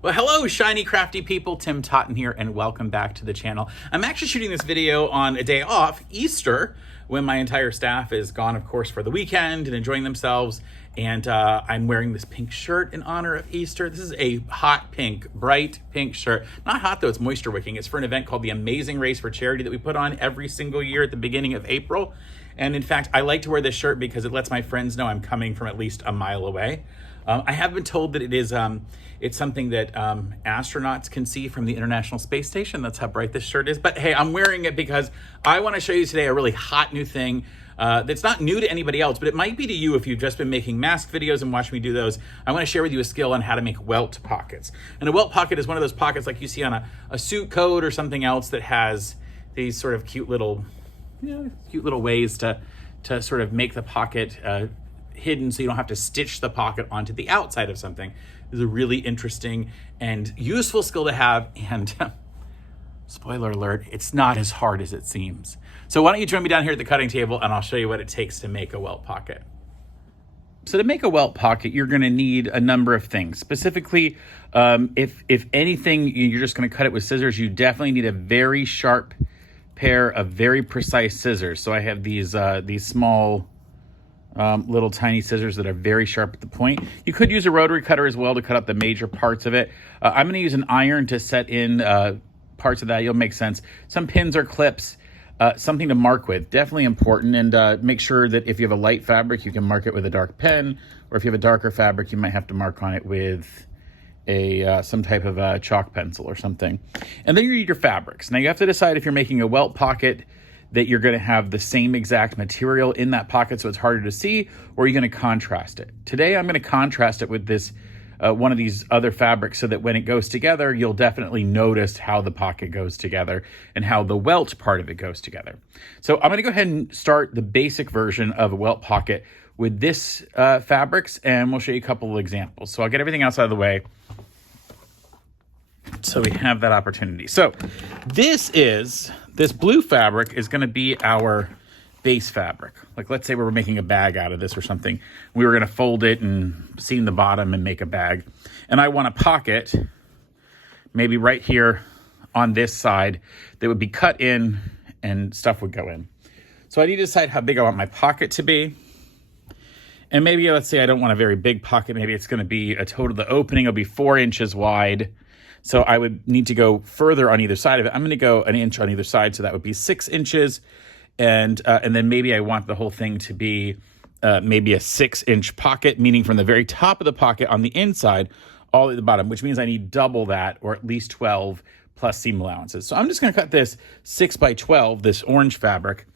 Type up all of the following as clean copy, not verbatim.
Well, hello, shiny, crafty people. Tim Totten here, and welcome back to the channel. I'm actually shooting this video on a day off, Easter, when my entire staff is gone, of course, for the weekend and enjoying themselves. And I'm wearing this pink shirt in honor of Easter. This is a hot pink, bright pink shirt. Not hot, though. It's moisture wicking. It's for an event called the Amazing Race for Charity that we put on every single year at the beginning of April. And in fact, I like to wear this shirt because it lets my friends know I'm coming from at least a mile away. I have been told that it is it's something that astronauts can see from the International Space Station. That's how bright this shirt is. But hey, I'm wearing it because I want to show you today a really hot new thing that's not new to anybody else, but it might be to you if you've just been making mask videos and watched me do those. I want to share with you a skill on how to make welt pockets. And a welt pocket is one of those pockets like you see on a suit coat or something else that has these sort of cute little ways to sort of make the pocket hidden so you don't have to stitch the pocket onto the outside of something. This is a really interesting and useful skill to have, and spoiler alert, it's not as hard as it seems. So why don't you join me down here at the cutting table and I'll show you what it takes to make a welt pocket. So to make a welt pocket, you're going to need a number of things. Specifically, if anything, you're just going to cut it with scissors, you definitely need a very sharp pair of very precise scissors. So I have these small little tiny scissors that are very sharp at the point. You could use a rotary cutter as well to cut up the major parts of it. I'm going to use an iron to set in parts of that. You'll make sense. Some pins or clips, something to mark with. Definitely important. And make sure that if you have a light fabric, you can mark it with a dark pen. Or if you have a darker fabric, you might have to mark on it with some type of a chalk pencil or something. And then you need your fabrics. Now you have to decide if you're making a welt pocket that you're going to have the same exact material in that pocket so it's harder to see, or you're going to contrast it. Today I'm going to contrast it with this one of these other fabrics so that when it goes together, you'll definitely notice how the pocket goes together and how the welt part of it goes together. So I'm going to go ahead and start the basic version of a welt pocket with this fabrics, and we'll show you a couple of examples. So I'll get everything else out of the way so we have that opportunity. So this blue fabric is going to be our base fabric. Like let's say we were making a bag out of this or something. We were going to fold it and seam the bottom and make a bag. And I want a pocket maybe right here on this side that would be cut in and stuff would go in. So I need to decide how big I want my pocket to be. And maybe let's say I don't want a very big pocket. Maybe it's going to be the opening will be 4 inches wide. So I would need to go further on either side of it. I'm going to go an inch on either side, so that would be 6 inches. And then maybe I want the whole thing to be maybe a 6-inch pocket, meaning from the very top of the pocket on the inside all the way to the bottom, which means I need double that, or at least 12 plus seam allowances. So I'm just going to cut this 6 by 12, this orange fabric,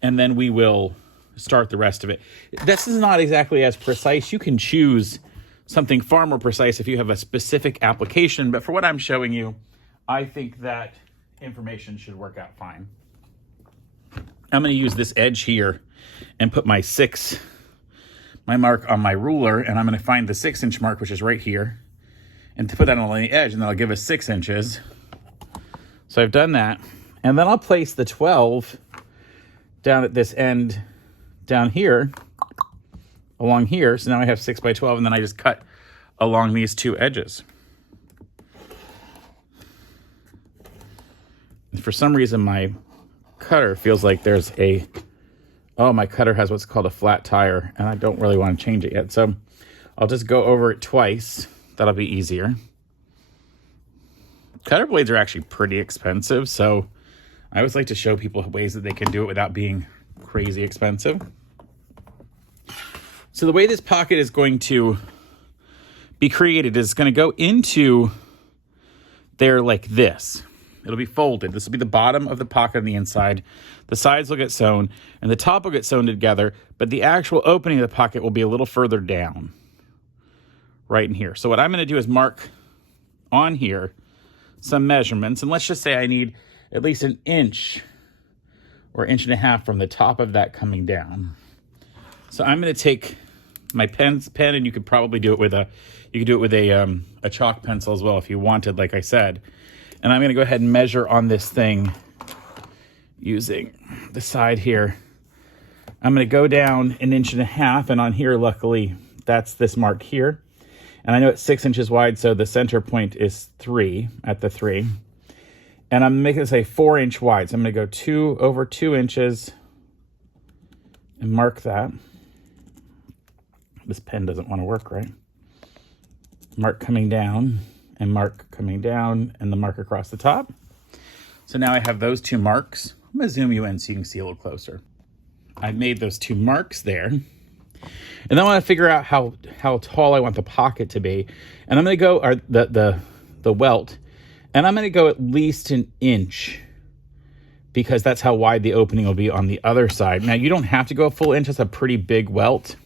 and then we will start the rest of it. This is not exactly as precise. You can choose something far more precise if you have a specific application, but for what I'm showing you, I think that information should work out fine. I'm going to use this edge here and put my mark on my ruler, and I'm going to find the 6-inch mark, which is right here, and to put that on the edge, and that'll give us 6 inches. So I've done that, and then I'll place the 12 down at this end down here, along here. So now I have 6 by 12, and then I just cut along these two edges. And for some reason, my cutter feels like there's my cutter has what's called a flat tire, and I don't really want to change it yet. So I'll just go over it twice. That'll be easier. Cutter blades are actually pretty expensive, so I always like to show people ways that they can do it without being crazy expensive. So the way this pocket is going to be created is going to go into there like this. It'll be folded. This will be the bottom of the pocket on the inside. The sides will get sewn, and the top will get sewn together, but the actual opening of the pocket will be a little further down, right in here. So what I'm going to do is mark on here some measurements, and let's just say I need at least 1 inch or 1.5 inches from the top of that coming down. So I'm going to take my pen, and you could probably do it with a chalk pencil as well if you wanted, like I said. And I'm going to go ahead and measure on this thing using the side here. I'm going to go down 1.5 inches, and on here, luckily, that's this mark here. And I know it's 6 inches wide, so the center point is 3 at the 3. And I'm making this a 4-inch wide. So I'm going to go over 2 inches and mark that. This pen doesn't want to work, right? Mark coming down and mark coming down and the mark across the top. So now I have those 2 marks. I'm going to zoom you in so you can see a little closer. I've made those 2 marks there. And then I want to figure out how tall I want the pocket to be. And I'm going to go, or the welt, and I'm going to go at least 1 inch because that's how wide the opening will be on the other side. Now, you don't have to go a full inch. It's a pretty big welt.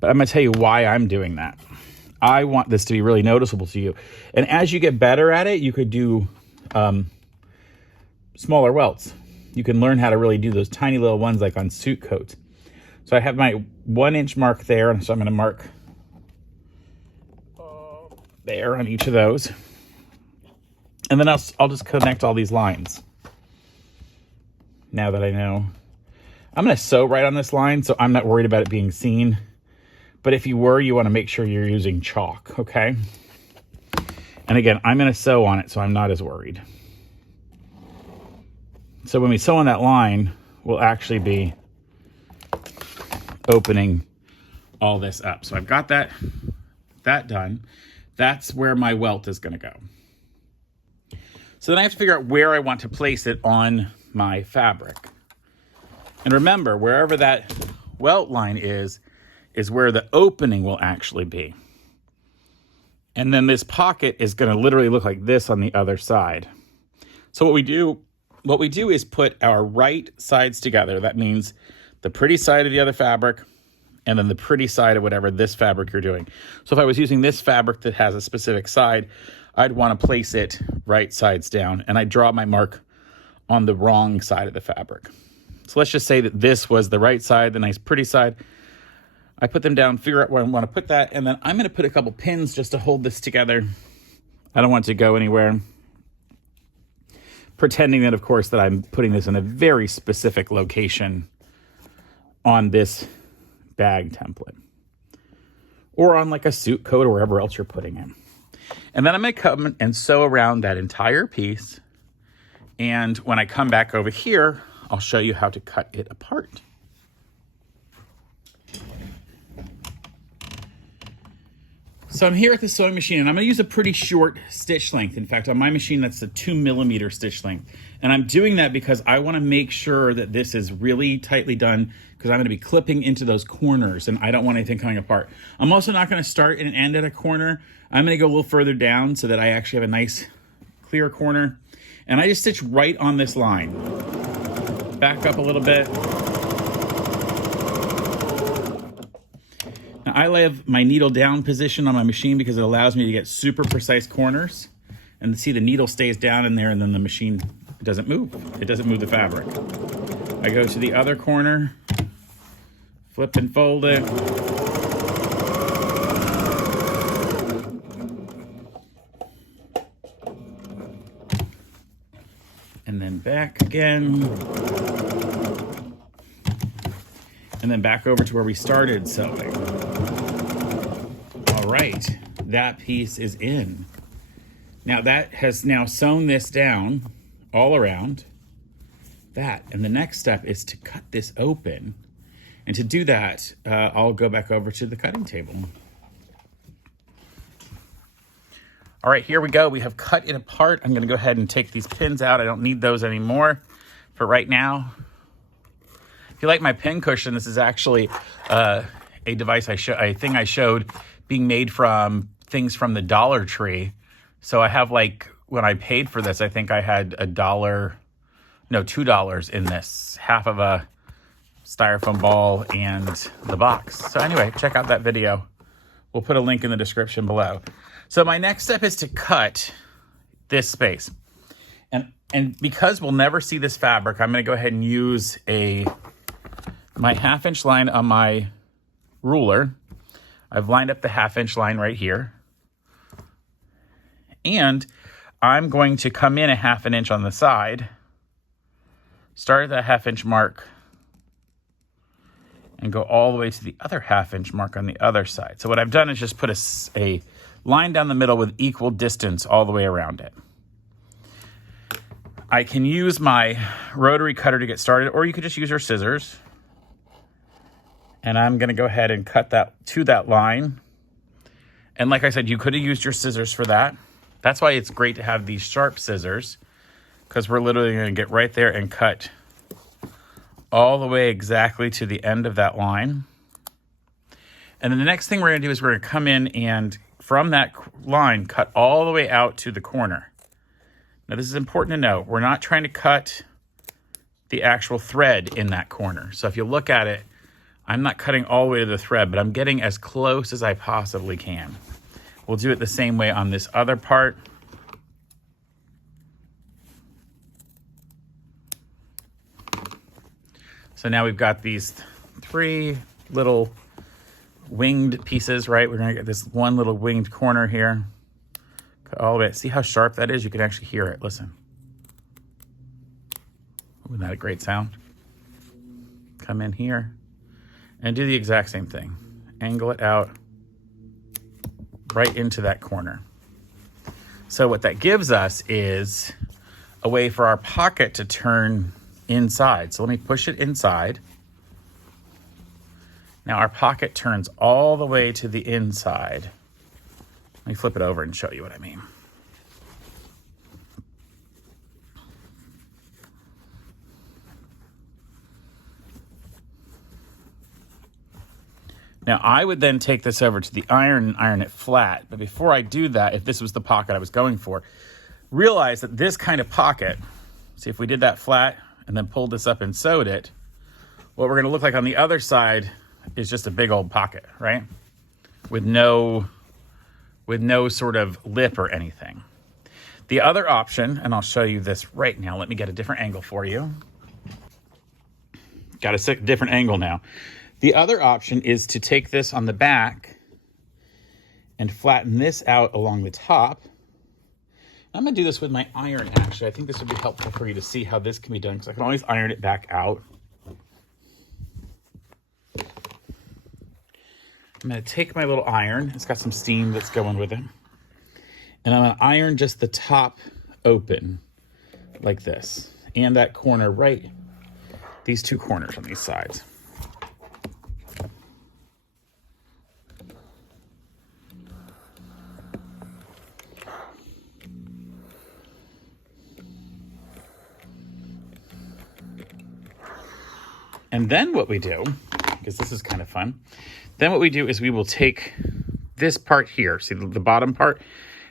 But I'm going to tell you why I'm doing that. I want this to be really noticeable to you. And as you get better at it, you could do smaller welts. You can learn how to really do those tiny little ones like on suit coats. So I have my 1 inch mark there. And so I'm going to mark there on each of those. And then I'll just connect all these lines. Now that I know. I'm going to sew right on this line, so I'm not worried about it being seen. But if you were, you want to make sure you're using chalk, okay? And again, I'm going to sew on it, so I'm not as worried. So when we sew on that line, we'll actually be opening all this up. So I've got that done. That's where my welt is going to go. So then I have to figure out where I want to place it on my fabric. And remember, wherever that welt line is where the opening will actually be. And then this pocket is going to literally look like this on the other side. So what we do is put our right sides together. That means the pretty side of the other fabric and then the pretty side of whatever this fabric you're doing. So if I was using this fabric that has a specific side, I'd want to place it right sides down, and I draw my mark on the wrong side of the fabric. So let's just say that this was the right side, the nice pretty side. I put them down, figure out where I want to put that, and then I'm going to put a couple pins just to hold this together. I don't want it to go anywhere. Pretending that, of course, that I'm putting this in a very specific location on this bag template. Or on like a suit coat or wherever else you're putting it. And then I'm going to come and sew around that entire piece. And when I come back over here, I'll show you how to cut it apart. So I'm here at the sewing machine, and I'm going to use a pretty short stitch length. In fact, on my machine, that's a 2mm stitch length. And I'm doing that because I want to make sure that this is really tightly done, because I'm going to be clipping into those corners, and I don't want anything coming apart. I'm also not going to start and end at a corner. I'm going to go a little further down so that I actually have a nice clear corner. And I just stitch right on this line. Back up a little bit. Now, I have my needle down position on my machine because it allows me to get super precise corners. And see, the needle stays down in there, and then the machine doesn't move. It doesn't move the fabric. I go to the other corner, flip and fold it. And then back again. And then back over to where we started sewing. All right, that piece is in. Now that has now sewn this down all around that. And the next step is to cut this open. And to do that, I'll go back over to the cutting table. All right, here we go. We have cut it apart. I'm going to go ahead and take these pins out. I don't need those anymore for right now. If you like my pin cushion, this is actually a device a thing I showed being made from things from the Dollar Tree. So I have, like, when I paid for this, I think I had $2 in this, half of a styrofoam ball and the box. So anyway, check out that video. We'll put a link in the description below. So my next step is to cut this space. And because we'll never see this fabric, I'm going to go ahead and use my 1/2-inch line on my ruler. I've lined up the 1/2-inch line right here. And I'm going to come in 1/2 inch on the side, start at the 1/2-inch mark, and go all the way to the other 1/2 inch mark on the other side. So what I've done is just put a line down the middle with equal distance all the way around it. I can use my rotary cutter to get started, or you could just use your scissors. And I'm gonna go ahead and cut that to that line. And like I said, you could have used your scissors for that. That's why it's great to have these sharp scissors, because we're literally gonna get right there and cut all the way exactly to the end of that line. And then the next thing we're gonna do is we're gonna come in and from that line, cut all the way out to the corner. Now this is important to note. We're not trying to cut the actual thread in that corner. So if you look at it, I'm not cutting all the way to the thread, but I'm getting as close as I possibly can. We'll do it the same way on this other part. So now we've got these 3 little winged pieces, right? We're gonna get this one little winged corner here. Cut all the way. See how sharp that is? You can actually hear it. Listen. Isn't that a great sound? Come in here and do the exact same thing. Angle it out right into that corner. So what that gives us is a way for our pocket to turn inside. So let me push it inside. Now our pocket turns all the way to the inside. Let me flip it over and show you what I mean. Now I would then take this over to the iron and iron it flat. But before I do that, if this was the pocket I was going for, realize that this kind of pocket, see if we did that flat and then pulled this up and sewed it, what we're gonna look like on the other side is just a big old pocket, right? With no sort of lip or anything. The other option, and I'll show you this right now. Let me get a different angle for you. Got a different angle now. The other option is to take this on the back and flatten this out along the top. I'm gonna do this with my iron, actually. I think this would be helpful for you to see how this can be done, because I can always iron it back out. I'm gonna take my little iron. It's got some steam that's going with it. And I'm gonna iron just the top open like this. And that corner right, these 2 corners on these sides. And then what we do, because this is kind of fun, then what we do is we will take this part here, see the bottom part?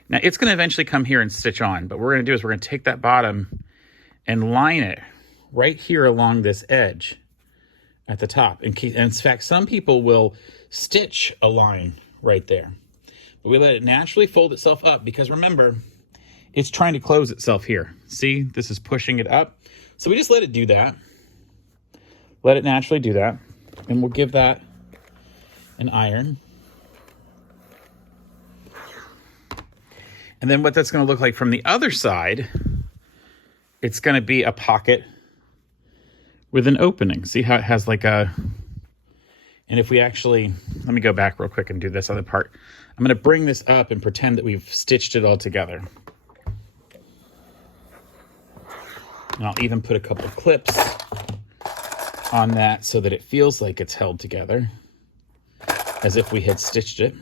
Now it's gonna eventually come here and stitch on, but what we're gonna do is we're gonna take that bottom and line it right here along this edge at the top. And in fact, some people will stitch a line right there. But we let it naturally fold itself up, because remember, it's trying to close itself here. See, this is pushing it up. So we just let it do that. Let it naturally do that. And we'll give that an iron. And then what that's going to look like from the other side, it's going to be a pocket with an opening. See how it has like a, and if we actually, let me go back real quick and do this other part. I'm going to bring this up and pretend that we've stitched it all together. And I'll even put a couple of clips on that so that it feels like it's held together as if we had stitched it.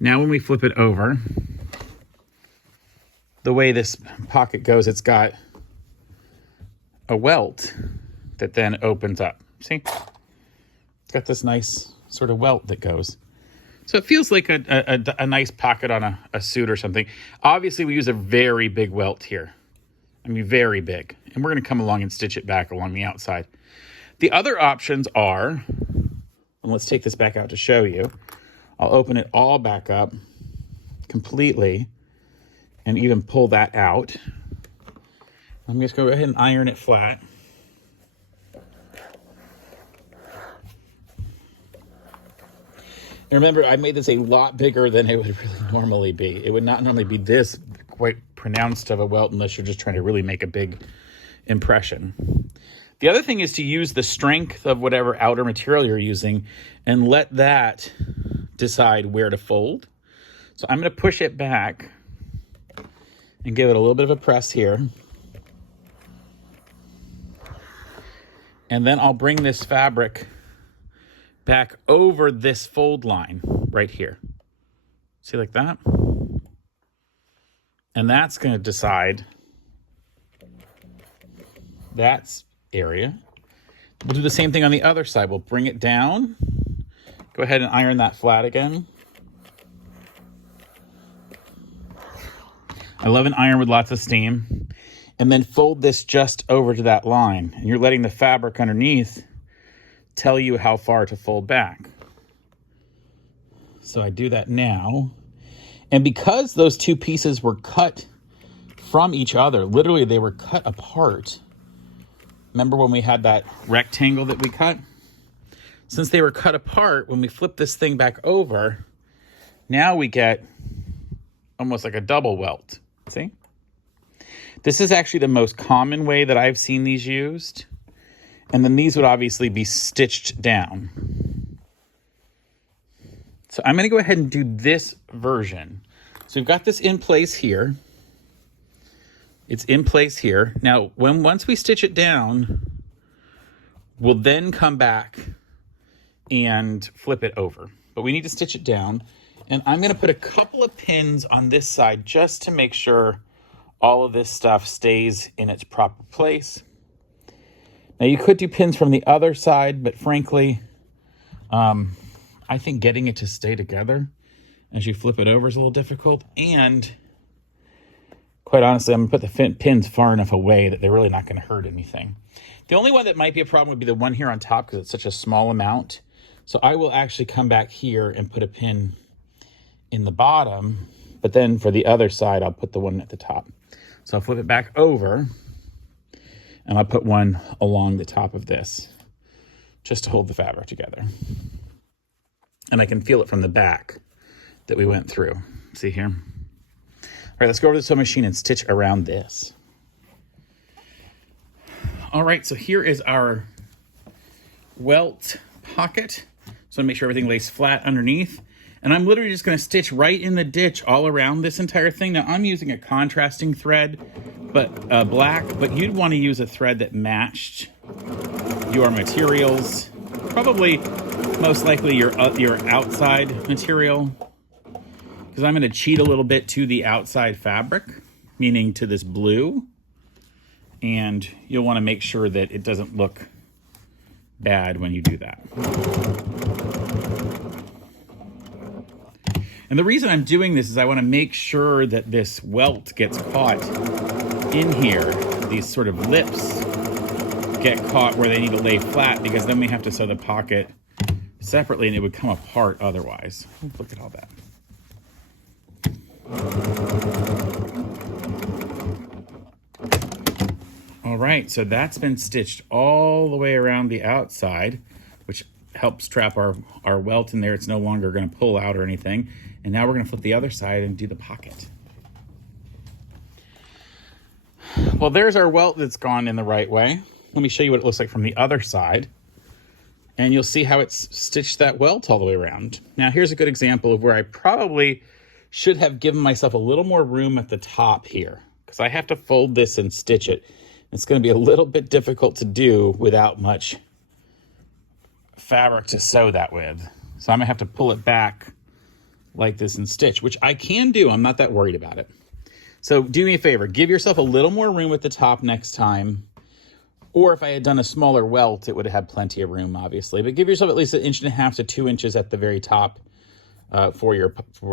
Now when we flip it over, the way this pocket goes, it's got a welt that then opens up. See? It's got this nice sort of welt that goes. So it feels like a nice pocket on a suit or something. Obviously, we use a very big welt here. I mean, very big. And we're going to come along and stitch it back along the outside. The other options are, and let's take this back out to show you. I'll open it all back up completely and even pull that out. I'm just going to go ahead and iron it flat. And remember, I made this a lot bigger than it would really normally be. It would not normally be this quite pronounced of a welt unless you're just trying to really make a big impression. The other thing is to use the strength of whatever outer material you're using and let that decide where to fold. So I'm going to push it back and give it a little bit of a press here. And then I'll bring this fabric back over this fold line right here. See, like that? And that's going to decide that area. We'll do the same thing on the other side. We'll bring it down. Go ahead and iron that flat again. I love an iron with lots of steam. And then fold this just over to that line. And you're letting the fabric underneath tell you how far to fold back. So I do that now. And because those two pieces were cut from each other, literally they were cut apart. Remember when we had that rectangle that we cut? Since they were cut apart, when we flip this thing back over, now we get almost like a double welt. See? This is actually the most common way that I've seen these used. And then these would obviously be stitched down. So I'm going to go ahead and do this version. So we've got this in place here. It's in place here. Now, once we stitch it down, we'll then come back and flip it over. But we need to stitch it down. And I'm going to put a couple of pins on this side just to make sure all of this stuff stays in its proper place. Now, you could do pins from the other side, but frankly, I think getting it to stay together as you flip it over is a little difficult. And quite honestly, I'm going to put the pins far enough away that they're really not going to hurt anything. The only one that might be a problem would be the one here on top because it's such a small amount. So I will actually come back here and put a pin in the bottom, but then for the other side, I'll put the one at the top. So I'll flip it back over and I'll put one along the top of this just to hold the fabric together. And I can feel it from the back that we went through. See here? All right, let's go over to the sewing machine and stitch around this. All right, so here is our welt pocket. So make sure everything lays flat underneath. And I'm literally just going to stitch right in the ditch all around this entire thing. Now, I'm using a contrasting thread, but black, but you'd want to use a thread that matched your materials. Probably, most likely, your outside material. Because I'm going to cheat a little bit to the outside fabric, meaning to this blue. And you'll want to make sure that it doesn't look bad when you do that. And the reason I'm doing this is I want to make sure that this welt gets caught in here. These sort of lips get caught where they need to lay flat, because then we have to sew the pocket separately and it would come apart otherwise. Look at all that. All right, so that's been stitched all the way around the outside, which helps trap our welt in there. It's no longer going to pull out or anything. And now we're going to flip the other side and do the pocket. Well, there's our welt that's gone in the right way. Let me show you what it looks like from the other side. And you'll see how it's stitched that welt all the way around. Now, here's a good example of where I probably should have given myself a little more room at the top here, because I have to fold this and stitch it. It's going to be a little bit difficult to do without much fabric to sew that with. So I'm going to have to pull it back like this and stitch, which I can do. I'm not that worried about it. So do me a favor, give yourself a little more room at the top next time. Or if I had done a smaller welt, it would have had plenty of room, obviously. But give yourself at least 1.5 inches to 2 inches at the very top for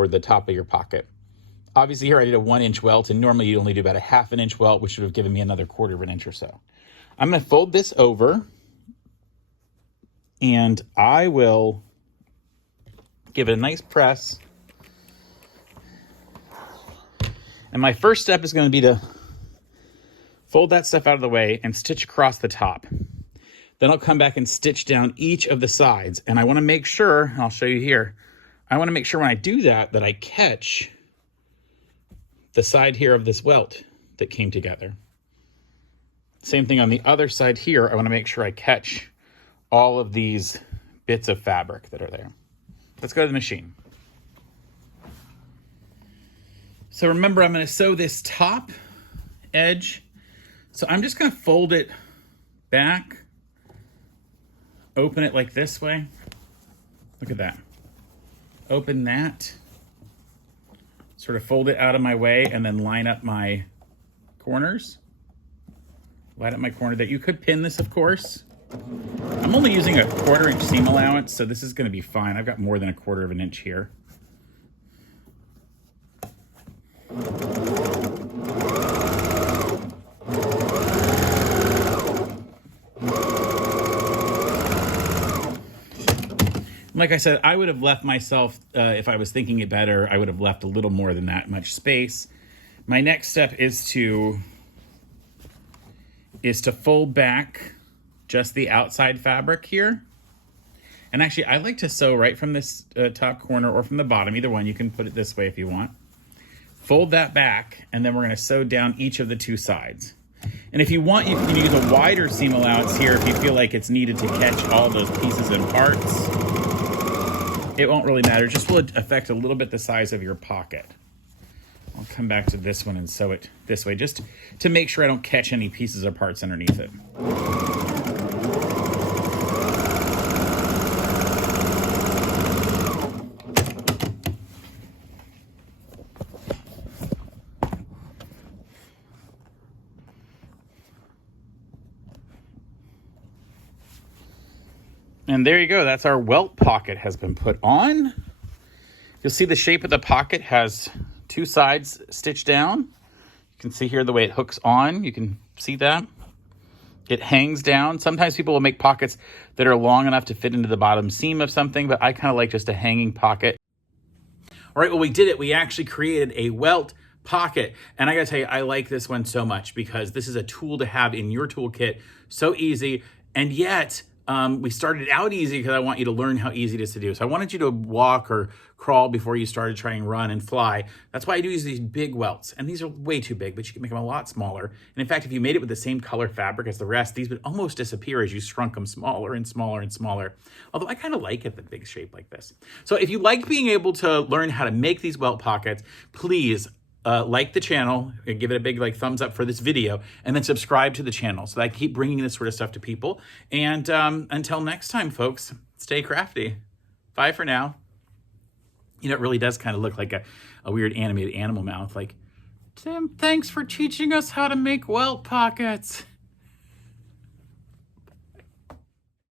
the top of your pocket. Obviously here I did a 1-inch welt, and normally you only do about a 1/2 inch welt, which would have given me another 1/4 inch or so. I'm going to fold this over, and I will give it a nice press. And my first step is going to be to fold that stuff out of the way and stitch across the top. Then I'll come back and stitch down each of the sides. And I want to make sure, and I'll show you here, I want to make sure when I do that, that I catch the side here of this welt that came together. Same thing on the other side here. I want to make sure I catch all of these bits of fabric that are there. Let's go to the machine. So remember, I'm going to sew this top edge. So I'm just going to fold it back, open it like this way. Look at that. Open that, sort of fold it out of my way, and then line up my corners. Line up my corner. That you could pin this, of course. I'm only using a 1/4 inch seam allowance, so this is going to be fine. I've got more than 1/4 of an inch here. Like I said, I would have left myself, if I was thinking it better, I would have left a little more than that much space. My next step is to fold back just the outside fabric here. And actually, I like to sew right from this top corner or from the bottom, either one. You can put it this way if you want. Fold that back, and then we're going to sew down each of the two sides. And if you want, you can use a wider seam allowance here if you feel like it's needed to catch all those pieces and parts. It won't really matter. Just will affect a little bit the size of your pocket. I'll come back to this one and sew it this way, just to make sure I don't catch any pieces or parts underneath it. And there you go. That's our welt pocket has been put on. You'll see the shape of the pocket has two sides stitched down. You can see here the way it hooks on. You can see that. It hangs down. Sometimes people will make pockets that are long enough to fit into the bottom seam of something, but I kind of like just a hanging pocket. All right, well, we did it. We actually created a welt pocket. And I gotta tell you, I like this one so much because this is a tool to have in your toolkit. So easy, and yet we started out easy because I want you to learn how easy it is to do. So I wanted you to walk or crawl before you started trying to run and fly. That's why I do use these big welts. And these are way too big, but you can make them a lot smaller. And in fact, if you made it with the same color fabric as the rest, these would almost disappear as you shrunk them smaller and smaller and smaller. Although I kind of like it, the big shape like this. So if you like being able to learn how to make these welt pockets, please like the channel, give it a big thumbs up for this video, and then subscribe to the channel so that I keep bringing this sort of stuff to people. And until next time, folks, stay crafty. Bye for now. You know, it really does kind of look like a weird animated animal mouth. Like, Tim, thanks for teaching us how to make welt pockets.